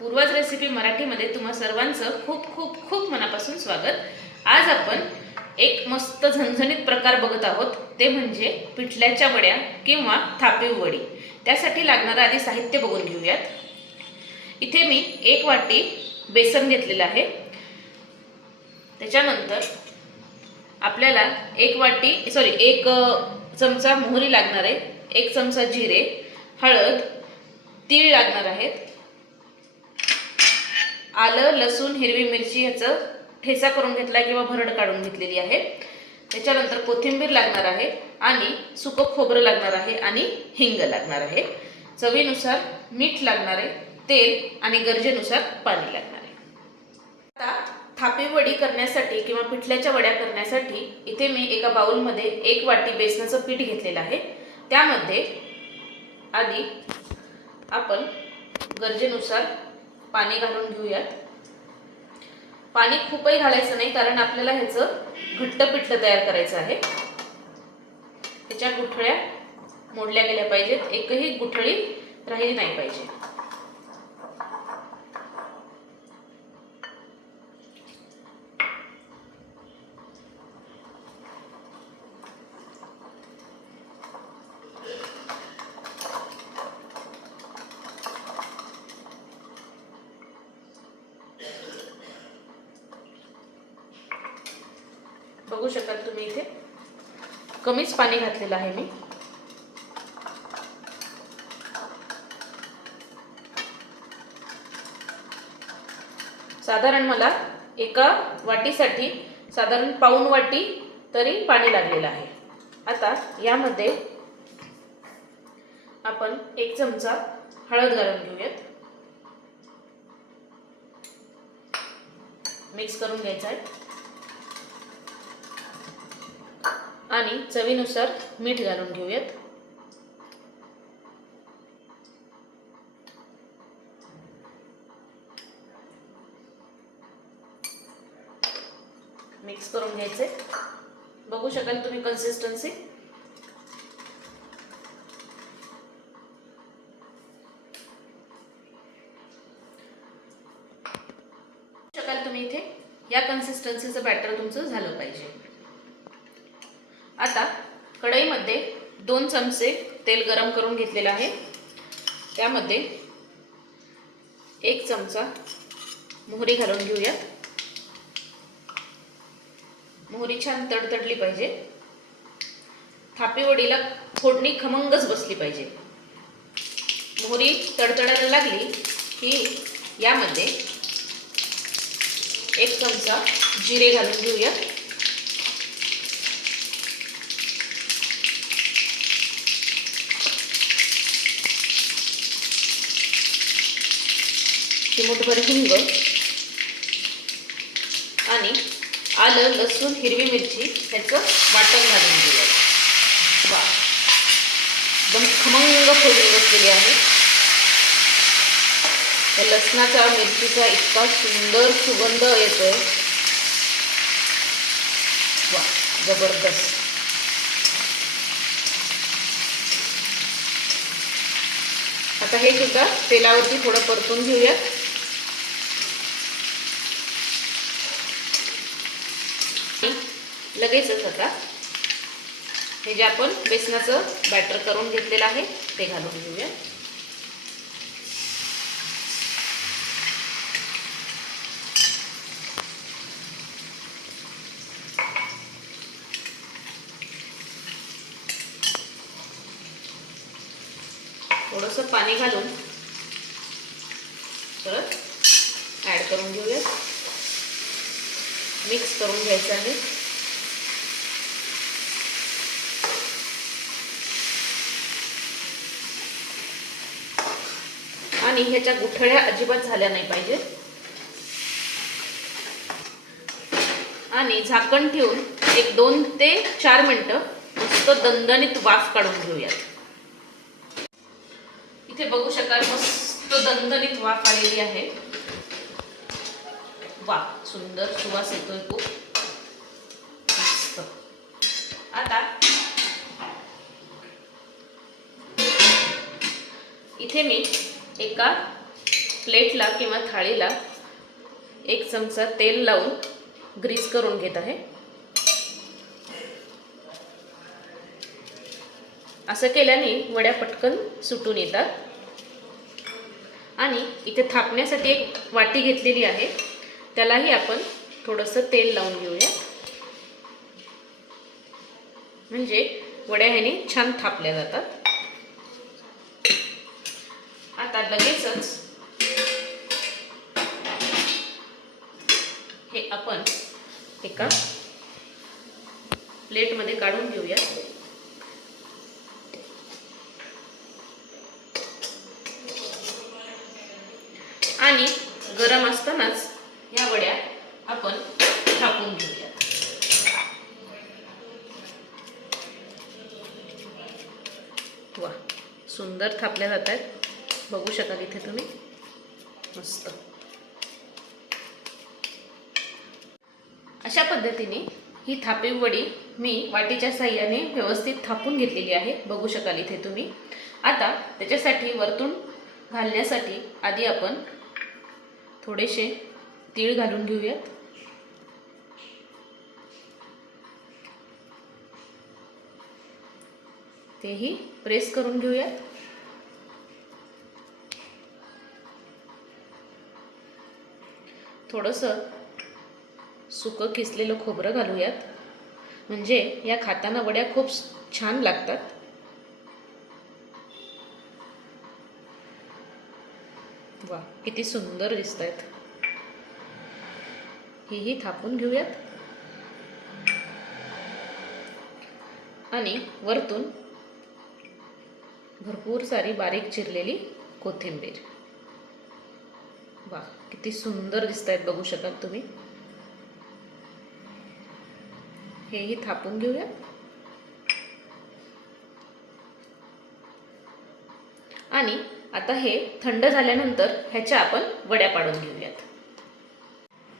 पूर्वज रेसिपी मराठीमध्ये तुम्हा सर्वांचं खूप खूप खूप मनापासून स्वागत. आज आपण एक मस्त झणझणीत प्रकार बघत आहोत. ते म्हणजे पिठल्याच्या वड्या किंवा थापीव वडी. त्यासाठी लागणारं आधी साहित्य बघून घेऊयात. इथे मी एक वाटी बेसन घेतलेलं आहे. त्याच्यानंतर आपल्याला एक वाटी सॉरी एक चमचा मोहरी लागणार आहे. एक चमचा जिरे हळद तीळ लागणार आहेत. आलं लसूण हिरवी मिरची ह्याचं ठेचा करून घेतला किंवा भरड काढून घेतलेली आहे. त्याच्यानंतर कोथिंबीर लागणार आहे आणि सुकं खोबरं लागणार आहे आणि हिंग लागणार आहे. चवीनुसार मीठ लागणार आहे तेल आणि गरजेनुसार पाणी लागणार आहे. आता थापी वडी करण्यासाठी किंवा पिठल्याच्या वड्या करण्यासाठी इथे मी एका बाऊलमध्ये एक वाटी बेसनाचं पीठ घेतलेलं आहे. त्यामध्ये आधी आपण गरजेनुसार पाणी घालून घेऊयात. पाणी खूपही घालायचं नाही कारण आपल्याला ह्याचं घट्ट पिठलं तयार करायचं आहे. त्याच्या गुठळ्या मोडल्या गेल्या पाहिजेत. एकही गुठळी राहिली नाही पाहिजे. बघू शकाल तुम्ही इथे. कमीच पाणी घातलेलं आहे मी. साधारण मला एका वाटीसाठी साधारण पाऊन वाटी तरी पाणी लागलेलं आहे. आता यामध्ये आपण एक चमचा हळद घालून घेऊयात. मिक्स करून घ्यायचं आहे. आणि चवीनुसार मीठ घालून घेऊयात. मिक्स करून घ्यायचे. बघू शकाल तुम्ही कन्सिस्टन्सी शकाल तुम्ही इथे या कन्सिस्टन्सीचं बॅटर तुमचं झालं पाहिजे आता कढईमध्ये दोन चमचे तेल गरम करून घेतलेलं आहे. त्यामध्ये एक चमचा मोहरी घालून घेऊयात. मोहरी छान तडतडली पाहिजे. थापीवडीला फोडणी खमंगच बसली पाहिजे. मोहरी तडतडायला लागली की यामध्ये एक चमचा जिरे घालून घेऊयात. चिमूटभर हिंग आणि आलं लसूण हिरवी मिरची ह्याचं वाटण घालून दिलं वा. एकदम खमंग फोडणी बसलेली आहे. त्या लसणाचा मिरचीचा इतका सुंदर सुगंध येतोय. वा जबरदस्त. आता हे सुद्धा तेलावरती थोडं परतून घेऊयात. लगेचच आता हे जे आपण बेसनाचं बॅटर करून घेतलेलं आहे ते घालून घेऊया. थोडंसं पाणी घालून परत ॲड करून घेऊया. मिक्स करून घ्यायचं आहे. आणि ह्याच्या गुठळ्या अजिबात झाल्या नाही पाहिजे. आणि झाकण ठेवून एक दोन ते चार मिनटं मस्त दणदणीत वाफ काढून घेऊयात. इथे बघू शकाल मस्त दणदणीत वाफ आलेली आहे. वा सुंदर सुवास येतोय खूप. मस्त. आता इथे मी एका प्लेटला किंवा थाळीला एक चमचा तेल लावून ग्रीस करून घेत आहे. असं केल्याने वड्या पटकन सुटून येतात. आणि इथे थापण्यासाठी एक वाटी घेतलेली आहे. त्यालाही आपण थोडंसं तेल लावून घेऊया. म्हणजे वड्या ह्याने छान थापल्या जातात. आता लगेचच हे आपण एका प्लेटमध्ये काढून घेऊया. आणि गरम असतानाच या वड्या आपण थापून घेऊया. वा सुंदर थापल्या जात आहेत. बघू शकाल इथे तुम्ही. मस्त. अशा पद्धतीने ही थापी वडी मी वाटीच्या साह्याने व्यवस्थित थापून घेतलेली आहे. बघू शकाल इथे तुम्ही. आता त्याच्यासाठी वरतून घालण्यासाठी आधी आपण थोडेसे तीळ घालून घेऊयात. तेही प्रेस करून घेऊयात. थोडंसं सुकं किसलेलं खोबरं घालूयात. म्हणजे या खाताना वड्या खूप छान लागतात. वा किती सुंदर दिसत आहेत हेही थापून घेऊयात. आणि वरतून भरपूर सारी बारीक चिरलेली कोथिंबीर. वा किती सुंदर दिसत आहेत बघू शकाल तुम्ही. हेही थापून घेऊया आणि आता हे थंड झाल्यानंतर ह्याच्या आपण वड्या पाडून घेऊयात.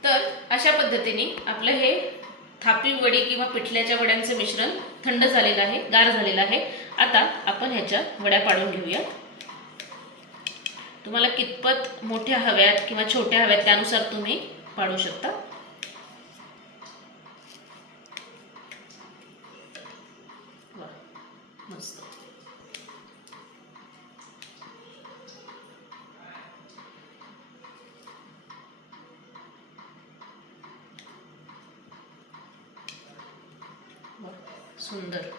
तर अशा पद्धतीने आपलं हे थापी वडी किंवा पिठल्याच्या वड्यांचं मिश्रण थंड झालेलं आहे गार झालेलं आहे. आता आपण ह्याच्या वड्या पाडून घेऊयात. तुम्हाला कितपत मोठ्या हव्यात किंवा छोट्या हव्यात त्यानुसार तुम्ही पाडू शकता. मस्त. सुंदर.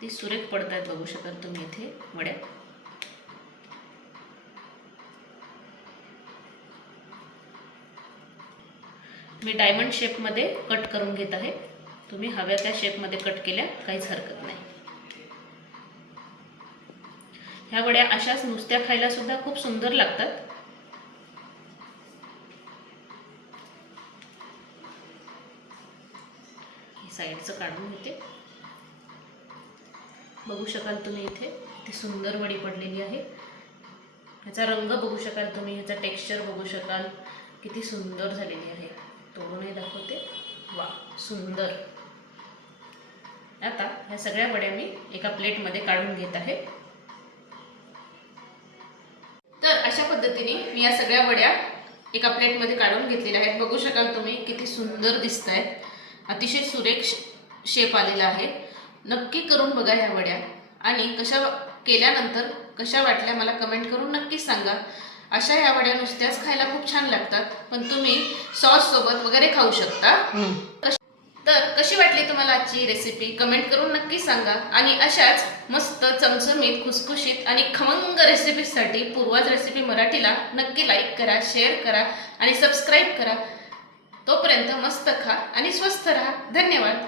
ती सुरेख पडतायत बघू शकाल तुम्ही इथे वड्या मी डायमंड शेपमध्ये कट करून घेत आहे. तुम्ही हव्या त्या शेपमध्ये कट केल्या काहीच हरकत नाही. ह्या वड्या अशाच नुसत्या खायला सुद्धा खूप सुंदर लागतात. साईडचं काढून घेते. बघू शकाल तुम्ही इथे ती सुंदर वडी पडलेली आहे. ह्याचा रंग बघू शकाल तुम्ही ह्याचा टेक्स्चर बघू शकाल किती सुंदर झालेली आहे. तोडूनही दाखवते. वा सुंदर. आता ह्या सगळ्या वड्या मी एका प्लेटमध्ये काढून घेत आहे. तर अशा पद्धतीने मी या सगळ्या वड्या एका प्लेटमध्ये काढून घेतलेल्या आहेत. बघू शकाल तुम्ही किती सुंदर दिसत आहेत अतिशय सुरेख शेप आलेला आहे. नक्की करून बघा ह्या वड्या. आणि कशा केल्यानंतर कशा वाटल्या मला कमेंट करून नक्कीच सांगा. अशा ह्या वड्या नुसत्याच खायला खूप छान लागतात पण तुम्ही सॉस सोबत वगैरे खाऊ शकता. तर कशी वाटली तुम्हाला आजची रेसिपी कमेंट करून नक्की सांगा. आणि अशाच मस्त चमचमीत खुसखुशीत आणि खमंग रेसिपीसाठी पूर्वाज रेसिपी मराठीला नक्की लाईक करा शेअर करा आणि सबस्क्राईब करा. तोपर्यंत मस्त खा आणि स्वस्त राहा. धन्यवाद.